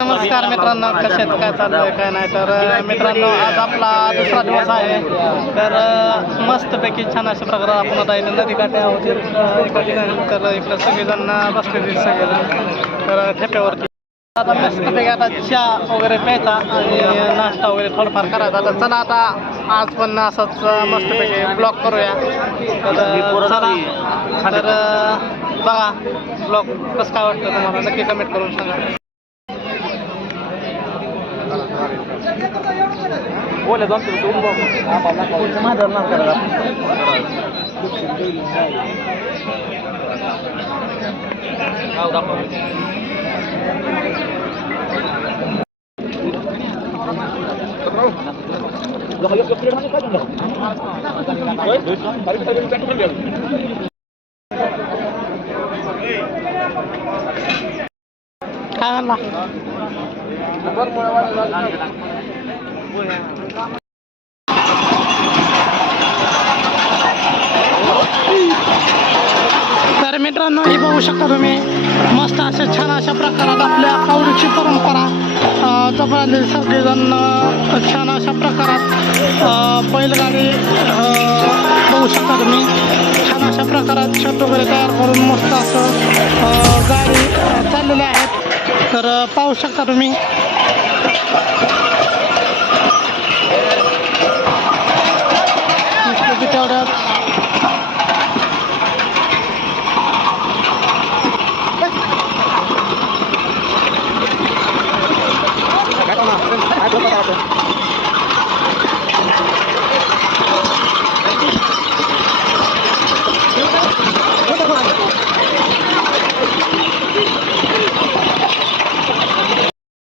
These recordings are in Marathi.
नमस्कार मित्रांनो, कसे आहेत, काय चाललंय काय नाही. तर मित्रांनो, आज आपला दुसरा दिवस आहे. तर मस्तपैकी छान अशा प्रकारे आपण आता नदीकाठी आहोत. तर इकडं सगळेजण बसलेले सगळेजण तर ठेप्यावरती. आता मस्तपैकी आता चहा वगैरे प्यायचा आणि नाश्ता वगैरे थोडंफार करायचा. तर चला आता आज पण असंच मस्तपैकी ब्लॉग करूया. तर चला, तर बघा ब्लॉग कसं काय वाटतं तुम्हाला, नक्की कमेंट करून सांगा. बोला जाऊन माझं नाव करा. काय म्हणला तर मित्रांनो, हे बघू शकता तुम्ही मस्त अशा छान अशा प्रकारात आपल्या आवडीची परंपरा जपली. सगळेजण छान अशा प्रकारात बैलगाडी बघू शकता तुम्ही. छान अशा प्रकारात छत वगैरे तयार करून मस्त असं गाडी चाललेल्या आहेत. तर पाहू शकता तुम्ही. तेवढ्यात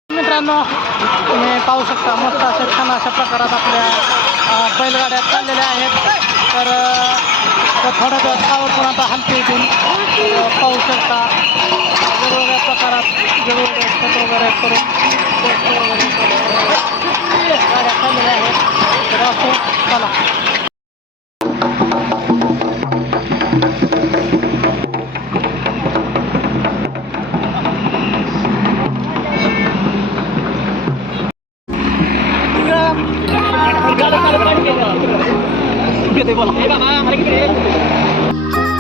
मित्रांनो, तुम्ही पाहू शकता मस्त अशा छान अशा प्रकारात आपल्या बैलगाड्या चाललेल्या आहेत. तर थोड्या वेळात कावर पण आता हलके येतील. पाहू शकता वेगवेगळ्या प्रकारात वेगवेगळे खत वगैरे करून गाड्या चाललेल्या आहेत. तर असं चला.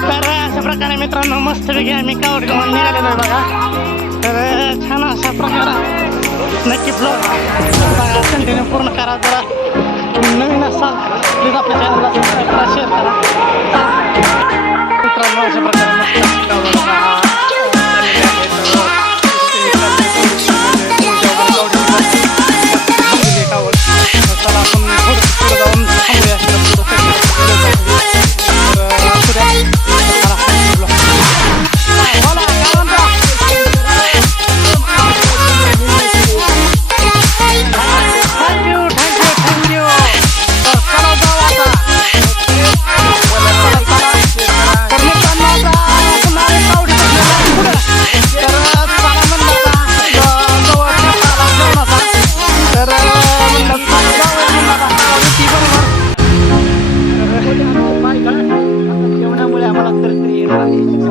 तर अशा प्रकारे मित्रांनो मस्तपैकी आम्ही कावड घेऊन निघालेलो आहे बघा. तर छान अशा प्रकारात नक्की ब्लॉग बघा, कंटिन्यू पूर्ण करा. जरा नवीन असाल प्लीज आपल्या चॅनलला सबस्क्राईब करा, शेअर करा. मित्रांनो अशा प्रकारे मस्त चला आपण थोडं पुढे जाऊन थांबूया.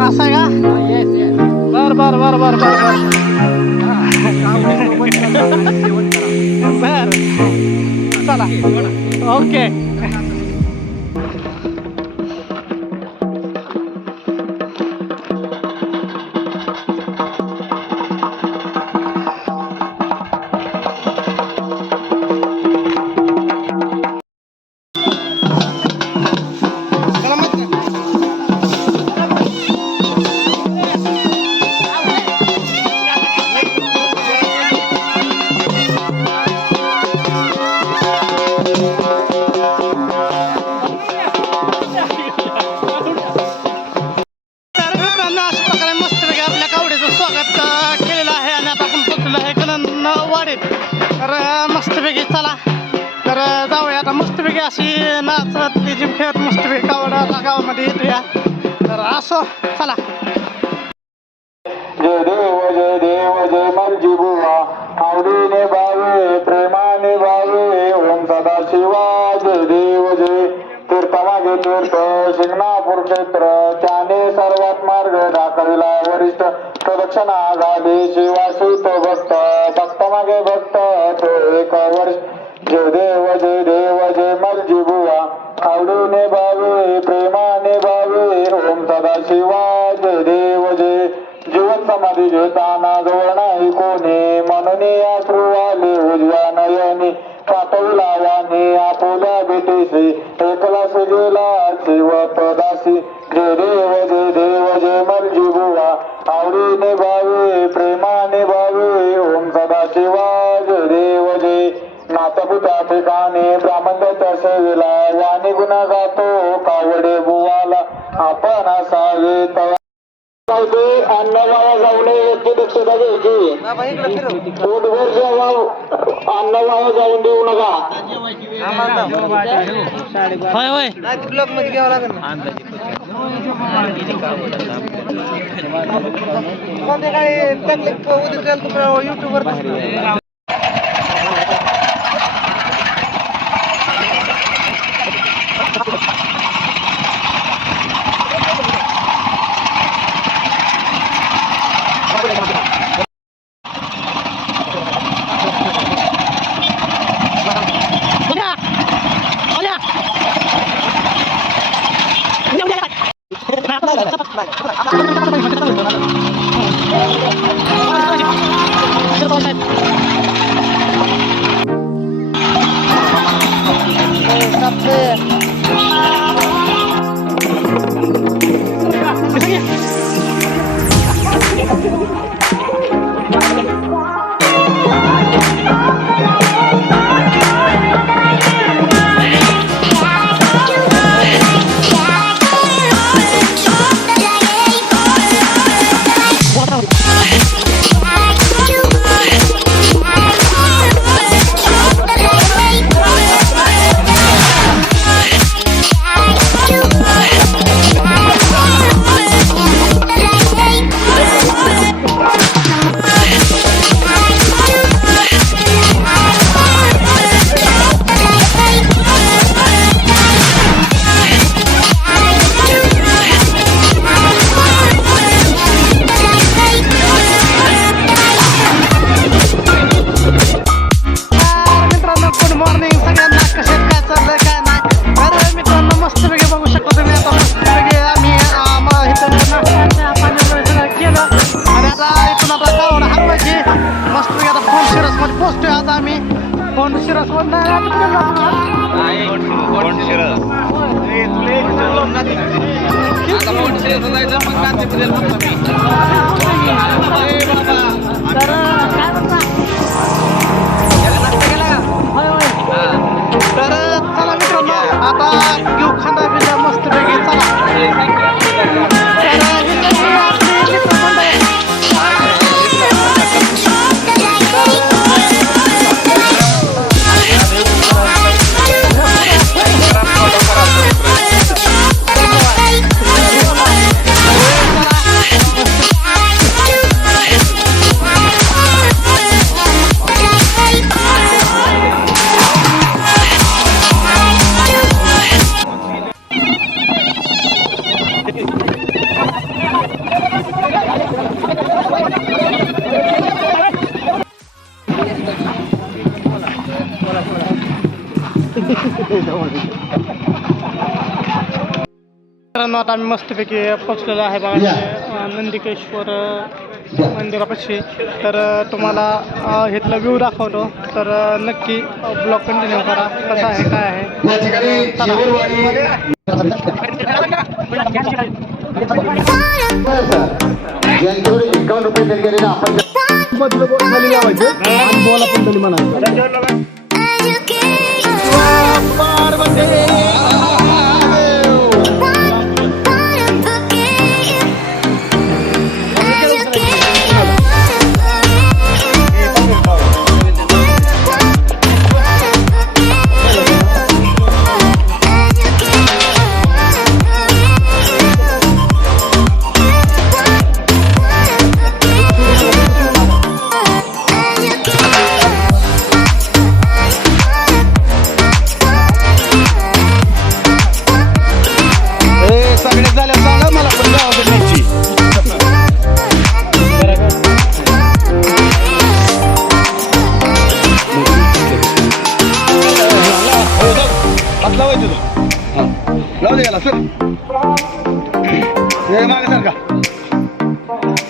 असं आहे का? बर बर बर बर बर बर चला ओके. तर मस्तपैकी चला, तर जाऊया आता मस्तपैकी अशी नाचत तिची खेळत मस्तपैकी कावड आता गावामध्ये येतोया. तर असं चला. जय देव जय मर्जी बुवा, आवडीने भावे प्रेमाने भावे ओम सदा शिवा. जय देव जय तीर्थमागे तीर्थ शिंगणापूर क्षेत्र, त्याने सर्वात मार्ग दाखविला वरिष्ठ प्रदक्षिणा झाली शिवासी तो भक्त. प्रभू त्या ठिकाणी ब्राह्मणाच्या सेवेला वाणी गुन्हा गातो कावडे बुवाला आपण असावे अन्न वाया जाऊ नये याची दक्षता घ्यायची. पोटभर जेव्हा अन्न वाया जाऊन देऊ नका. होय होय ब्लॉक मध्ये घ्यावं लागेल संध्याकाळी उद्या तुम्हाला युट्यूबवर मित्रांनो आता आम्ही मस्तपैकी पोचलेलो आहे बघा नंदिकेश्वर मंदिरापाशी. तर तुम्हाला इथला व्ह्यू दाखवतो. तर नक्की ब्लॉग कंटिन्यू करा कसं आहे काय आहे.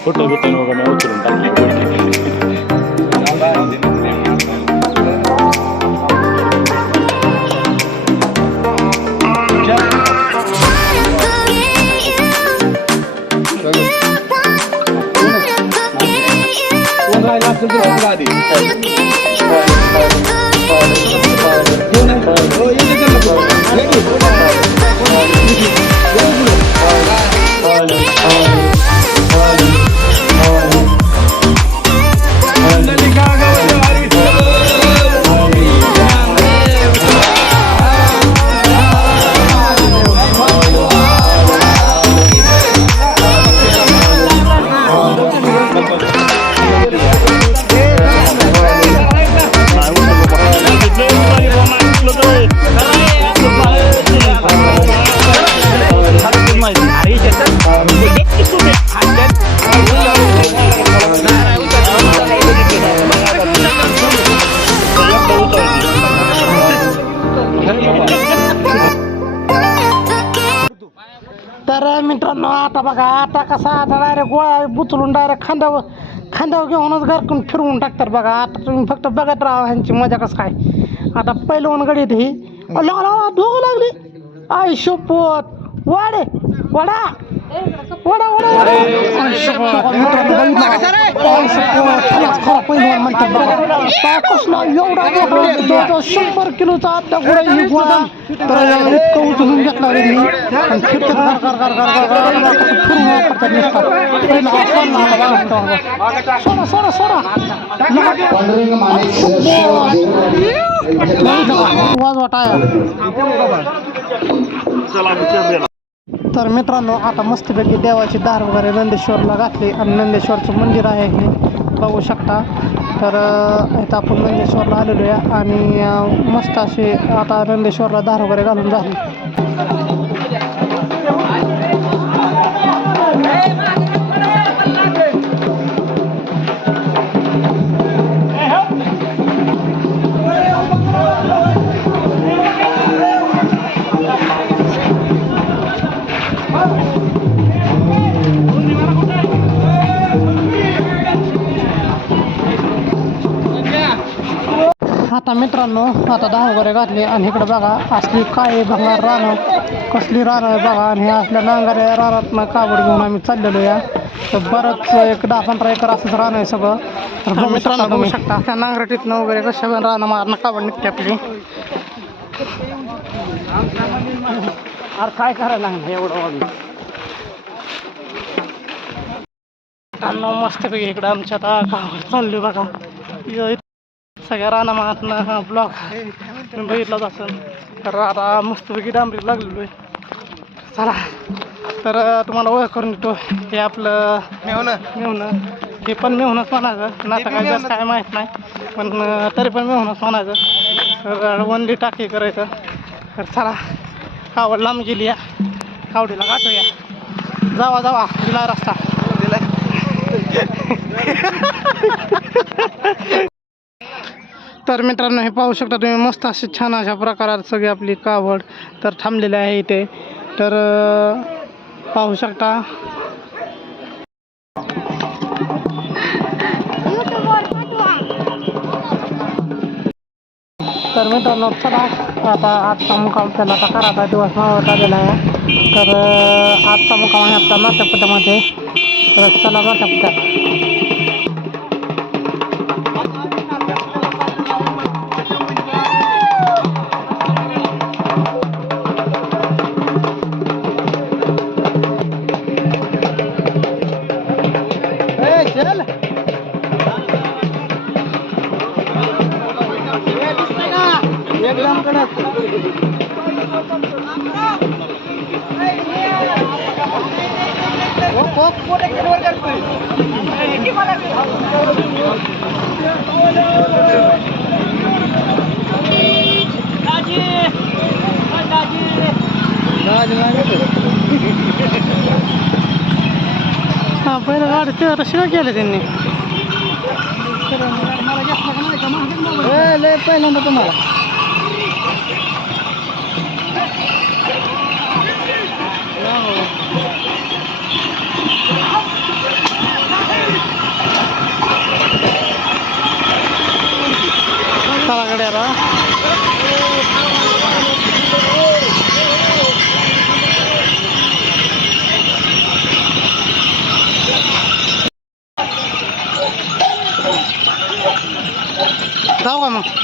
फोटो घेतो उतरून तर मित्रांनो आता बघा आता कसा आता डायरेक्ट गोळा बुचलून डायरेक्ट खांद्यावर घेऊनच घरकून फिरवून टाकतात बघा. आता तुम्ही फक्त बघत राहा ह्यांची मजा कसं काय. आता पहिलवान गडी ही दोघं लागली आई शपथ वाडे वडा वडा वडा पहिलवान म्हणतात बघा कसला एवढा 100 किलोचा आता गोळा ही गोळा तर इतकं उचलून घेतला रे मी आणि फिरतात फिरून वापरतात सोडा सोडा सोडा वाजवा तर मित्रांनो आता मस्तपैकी देवाची दार वगैरे नंदेश्वरला घातली आणि नंदेश्वरचं मंदिर आहे हे बघू शकता. तर इथं आपण नंदेश्वरला आलेलो आहे आणि मस्त असे आता नंदेश्वरला दार वगैरे घालून झाली. आता मित्रांनो आता दहा वगैरे घातले आणि इकडे बघा असली काळी भंगार रानं कसली रानं आहे बघा. आणि असल्या नांगाऱ्या रानातनं कावड घेऊन आम्ही चाललेलो या. तर बरंच एक 10-15 एकर असंच रान आहे सगळं. तर मित्रांनो बघू शकता त्या नांगरटीतनं वगैरे कशा रानं मारणं कावड निघते आपली. अरे काय करायला एवढं मस्तपैकी इकडं आमच्या आता कावड चालली बघा. सगळ्या रानामातनं हा ब्लॉग तुम्ही बघितलाच असेल. तर आता मस्तपैकी डांबरी लागलेलो आहे. चला तर तुम्हाला ओळख करून देतो. हे आपलं मेहुणं हे पण मेहुणंच म्हणायचं ना. आता काय जास्त काय माहीत नाही पण तरी पण मेहुणंच म्हणायचं. तर वनली टाकी करायचं. तर चला कावड लांब गेली या कावडीला गाठूया. जावा जावा दिला रस्ता तर मित्रांनो हे पाहू शकता तुम्ही मस्त असे छान अशा प्रकारात सगळी आपली कावड तर थांबलेली आहे इथे. तर पाहू शकता. तर मित्रांनो चला आता आजचा मुक्काम त्याला आता करायचा दिवस मावळत आलेला आहे. तर आजचा मुक्काम आहे आपला नाट्यपथामध्ये. तर चला नाट्यपथात. एकदम कडक पहिलं गाडी ते शिवाय केलं त्यांनी. लय पहिल्यांदा तुम्हाला चला गड्याला जाऊ का मग.